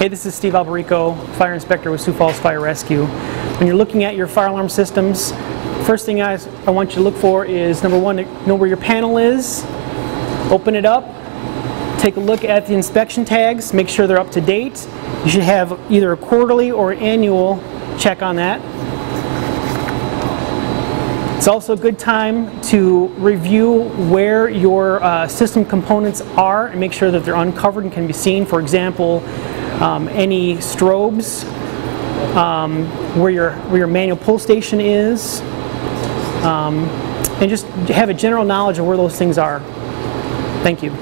Hey, this is Steve Alberico, Fire Inspector with Sioux Falls Fire Rescue. When you're looking at your fire alarm systems, first thing I want you to look for is, number one, to know where your panel is. Open it up, take a look at the inspection tags, make sure they're up to date. You should have either a quarterly or annual check on that. It's also a good time to review where your system components are and make sure that they're uncovered and can be seen. For example, any strobes, where your manual pull station is, and just have a general knowledge of where those things are. Thank you.